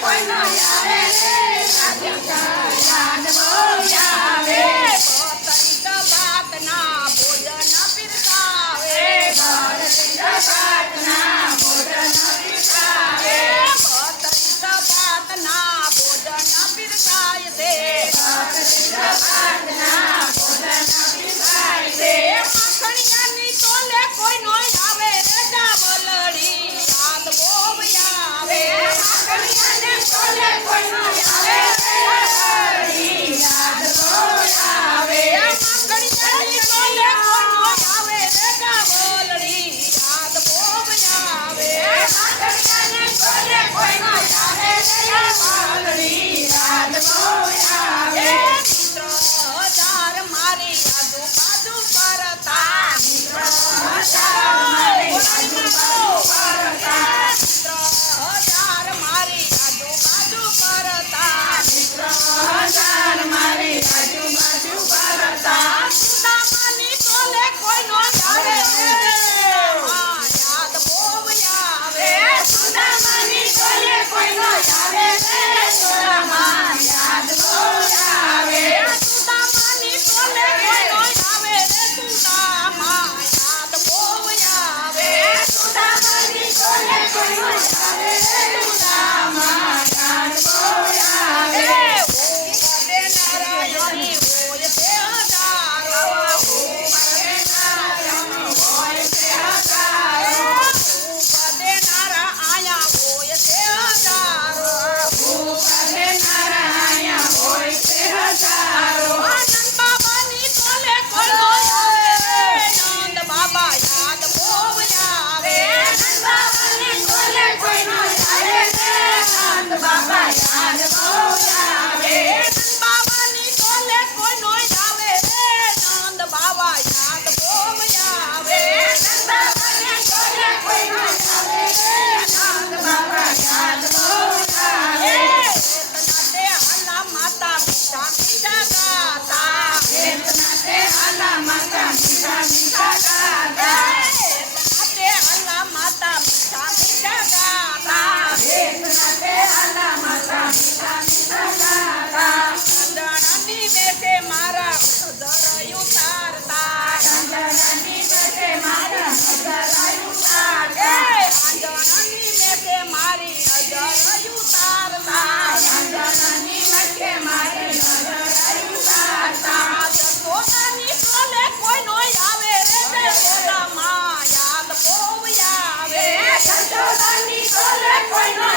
કોઈ નો આવે રે યાદ બહુ આવે પોતરી સભાતના ભોજન પીરસાવે પોતરી સભાતના ભોજન પીરસાવે પોતરી સભાતના ભોજન પીરસાય છે પોતરી સભાતના ભોજન પીરસાય છે માખણિયાની તોલે કોઈ નો આવે રે જાવલડી યાદ બહુ આવે માખણિયાની તોલે કોઈ નો આવે રે યાદ બહુ આવે માખણિયાની તોલે કોઈ નો આવે રે જાવલડી યાદ બહુ આવે માખણિયાની તોલે કોઈ નો આવે રે જાવલડી યાદ બહુ આવે મિત્રો હજાર મારી આજુબાજુ ફરતા મિત્રો હજાર મારી આજુબાજુ ફરતા મિત્રો હજાર મારી આજુબાજુ ફરતા મિત્રો હજાર મારી આજુબાજુ ફરતા સુદામાની તોલે કોઈ નો આવે યાદ બહુ આવે સુદામાની તોલે કોઈ નો આવે સુદામા યાદ બહુ આવે સુદામાની તોલે કોઈ નો આવે સુદામા યાદ બહુ આવે સુદામાની તોલે કોઈ નો આવે સુદામા યાદ બહુ આવે ભૂપતે નારાયણી હોય તે હજારો ભૂપતે નારાયણી હોય તે હજારો ભૂપતે નારાયણ હોય તે હજારો ભૂપતે નારાયણ હોય તે હજારો નંદ બાબાની તોલે કોઈ નો આવે નંદ બાબા યાદ બહુ આવે નંદ બાબાની તોલે કોઈ નો આવે નંદ બાબા યાદ બહુ આવે નંદ બાબાની તોલે કોઈ નો આવે નંદ બાબા યાદ બહુ આવે નંદ બાબાની તોલે કોઈ નો આવે નંદ બાબા યાદ બહુ આવે વેતના તે હલા માતા મીઠા મીઠા ગાતા વેતના તે હલા માતા મીઠા મીઠા ગાતા વેતના તે હલા માતા મીઠા મીઠા ગાતા વેતના તે હલા માતા મીઠા મીઠા ગાતા અંજણાની બેસે મારા નજર ઉતારતા અંજણાની બેસે મારા નજર ઉતારતા અંજણાની બેસે મારી નજર ઉતારતા અંજણાની બેસે મારી નજર ઉતારતા જસોદાની તોલે કોઈ નો આવે રે જસોદામાં યાદ બહુ આવે જસોદાની તોલે કોઈ નો